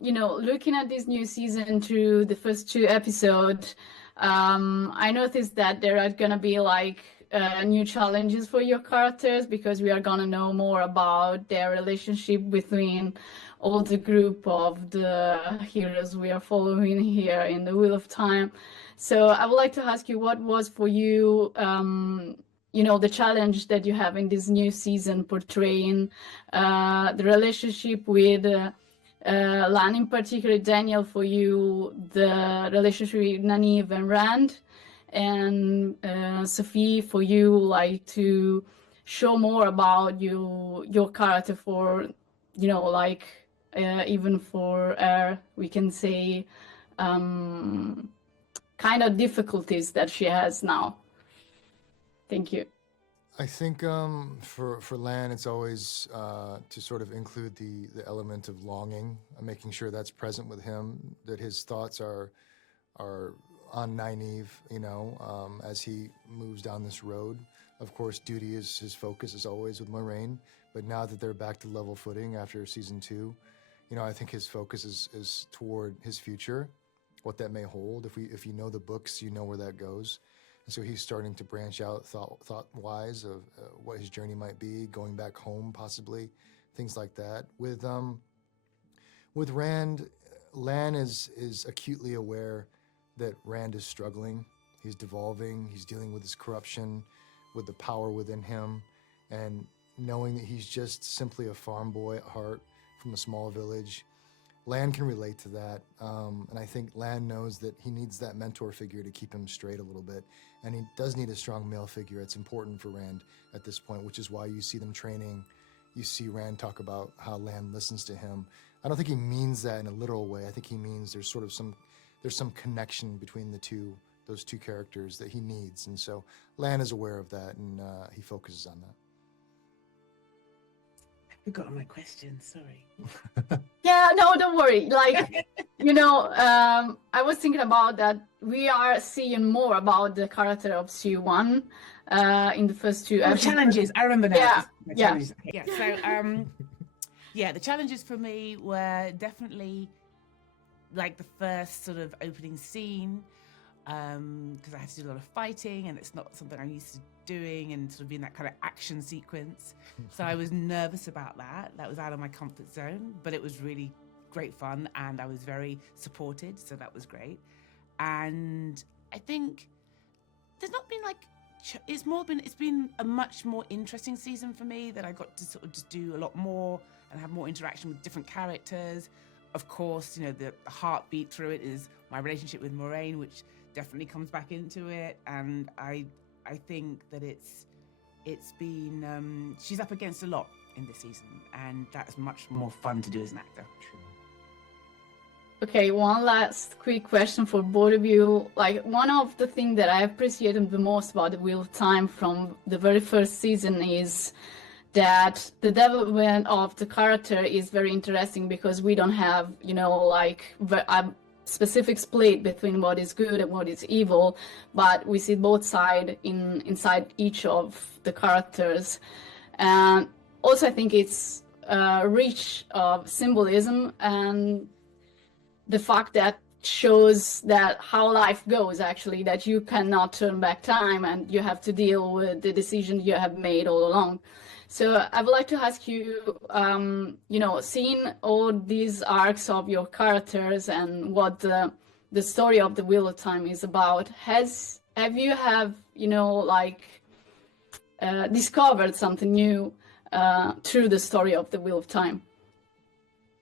looking at this new season through the first two episodes, I noticed that there are gonna be like new challenges for your characters because we are gonna know more about their relationship between all the group of the heroes we are following here in the Wheel of Time. So I would like to ask you, what was for you, the challenge that you have in this new season portraying the relationship with Lan, in particular, Daniel, for you, the relationship with Nynaeve and Rand, and Sophie, for you, like to show more about your character for, even for we can say, kind of difficulties that she has now. Thank you. I think for Lan, it's always to sort of include the element of longing, making sure that's present with him, that his thoughts are on Nynaeve, as he moves down this road. Of course, duty is his focus, as always, with Moiraine. But now that they're back to level footing after season 2, I think his focus is toward his future, what that may hold. If you know the books, you know where that goes. And so he's starting to branch out thought-wise of what his journey might be, going back home possibly, things like that. With Rand, Lan is acutely aware that Rand is struggling. He's devolving. He's dealing with his corruption, with the power within him, and knowing that he's just simply a farm boy at heart from a small village. Lan can relate to that, and I think Lan knows that he needs that mentor figure to keep him straight a little bit, and he does need a strong male figure. It's important for Rand at this point, which is why you see them training. You see Rand talk about how Lan listens to him. I don't think he means that in a literal way. I think he means there's some connection between those two characters that he needs, and so Lan is aware of that, and he focuses on that. I forgot my question, sorry. Yeah, no, don't worry. I was thinking about that. We are seeing more about the character of Siuan in the first two episodes. Challenges, I remember that. Yeah. So, the challenges for me were definitely like the first sort of opening scene, because I had to do a lot of fighting, and it's not something I'm used to doing, and sort of being that kind of action sequence. So I was nervous about that. That was out of my comfort zone, but it was really great fun, and I was very supported, so that was great. And I think there's not been it's been a much more interesting season for me, that I got to sort of just do a lot more and have more interaction with different characters. Of course, the heartbeat through it is my relationship with Moiraine, which definitely comes back into it, and I think that it's been she's up against a lot in this season, and that's much more fun to do as an actor. True. Okay, one last quick question for both of you. Like, one of the things that I appreciated the most about the Wheel of Time from the very first season is that the development of the character is very interesting, because we don't have, a specific split between what is good and what is evil, but we see both sides inside each of the characters. And also I think it's rich of symbolism, and the fact that shows that how life goes, actually, that you cannot turn back time and you have to deal with the decisions you have made all along. So I would like to ask you, seeing all these arcs of your characters and what the story of the Wheel of Time is about, have you discovered something new through the story of the Wheel of Time?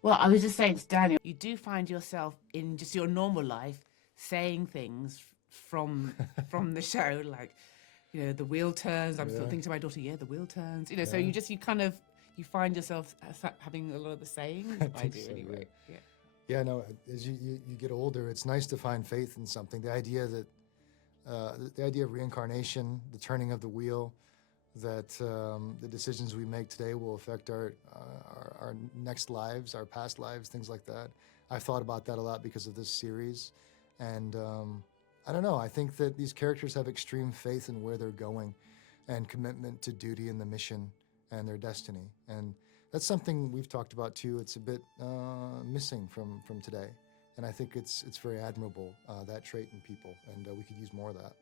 Well, I was just saying to Daniel, you do find yourself in just your normal life saying things from the show, like, the wheel turns. I'm still thinking to my daughter, the wheel turns. So you find yourself having a lot of the sayings. I do, so, anyway. Yeah, no, as you get older, it's nice to find faith in something. The idea of reincarnation, the turning of the wheel, that the decisions we make today will affect our next lives, our past lives, things like that. I've thought about that a lot because of this series, and I don't know, I think that these characters have extreme faith in where they're going and commitment to duty and the mission and their destiny, and that's something we've talked about too. It's a bit missing from today, and I think it's very admirable, that trait in people, and we could use more of that.